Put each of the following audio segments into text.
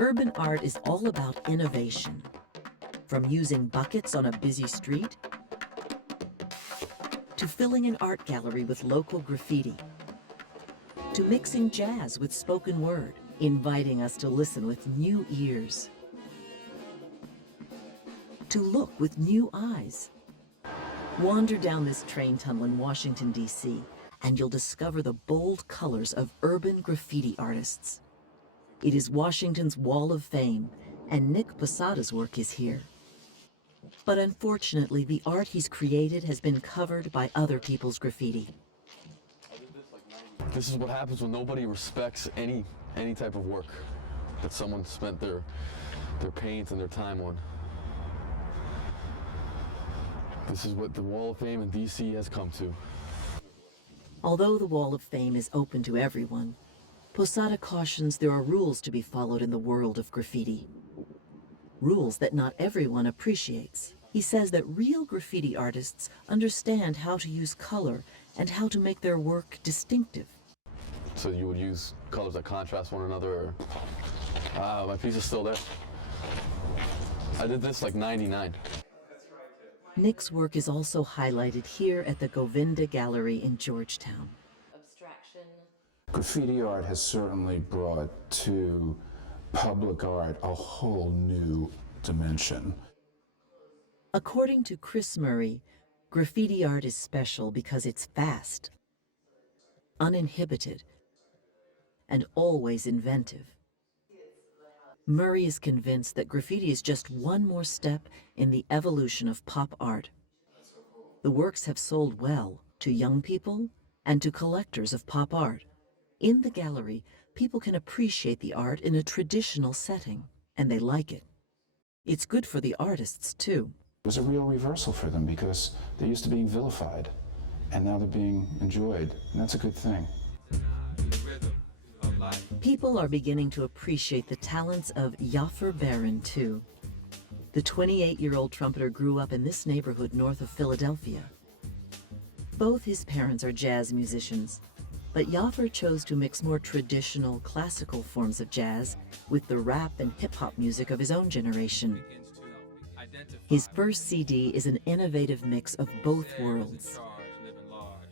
Urban art is all about innovation. From using buckets on a busy street to filling an art gallery with local graffiti, to mixing jazz with spoken word, inviting us to listen with new ears, to look with new eyes. Wander down this train tunnel in Washington, D.C., and you'll discover the bold colors of urban graffiti artists. It is Washington's Wall of Fame, and Nick Posada's work is here. But unfortunately, the art he's created has been covered by other people's graffiti. This is what happens when nobody respects any type of work that someone spent their paint and their time on. This is what the Wall of Fame in DC has come to. Although the Wall of Fame is open to everyone, Posada cautions there are rules to be followed in the world of graffiti. Rules that not everyone appreciates. He says that real graffiti artists understand how to use color and how to make their work distinctive. So you would use colors that contrast one another. My piece is still there. I did this like '99. Nick's work is also highlighted here at the Govinda Gallery in Georgetown. Graffiti art has certainly brought to public art a whole new dimension. According to Chris Murray, graffiti art is special because it's fast, uninhibited, and always inventive. Murray is convinced that graffiti is just one more step in the evolution of pop art. The works have sold well to young people and to collectors of pop art. In the gallery, people can appreciate the art in a traditional setting, and they like it. It's good for the artists, too. It was a real reversal for them because they're used to being vilified, and now they're being enjoyed, and that's a good thing. People are beginning to appreciate the talents of Yafer Baron, too. The 28-year-old trumpeter grew up in this neighborhood north of Philadelphia. Both his parents are jazz musicians, but Yafer chose to mix more traditional, classical forms of jazz with the rap and hip-hop music of his own generation. His first CD is an innovative mix of both worlds.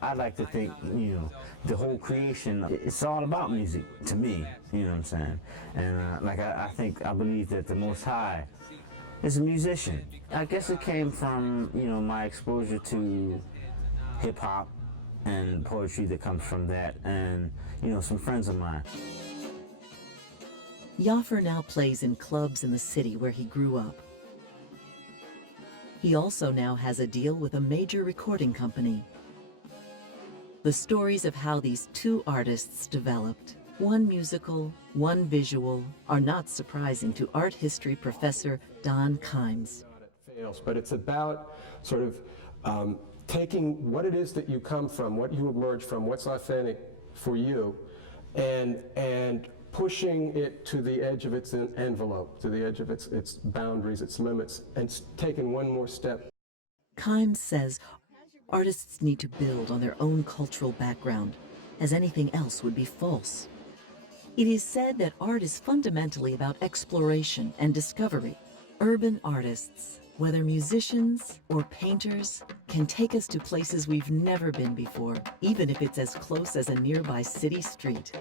I like to think, the whole creation, it's all about music to me, you know what I'm saying? And I believe that the Most High is a musician. I guess it came from, my exposure to hip hop and poetry that comes from that, and, some friends of mine. Yafer now plays in clubs in the city where he grew up. He also now has a deal with a major recording company. The stories of how these two artists developed, one musical, one visual, are not surprising to art history professor Don Kimes. But it's about sort of taking what it is that you come from, what you emerge from, what's authentic for you, and pushing it to the edge of its envelope, to the edge of its boundaries, its limits, and taking one more step. Kimes says artists need to build on their own cultural background, as anything else would be false. It is said that art is fundamentally about exploration and discovery. Urban artists, whether musicians or painters, can take us to places we've never been before, even if it's as close as a nearby city street.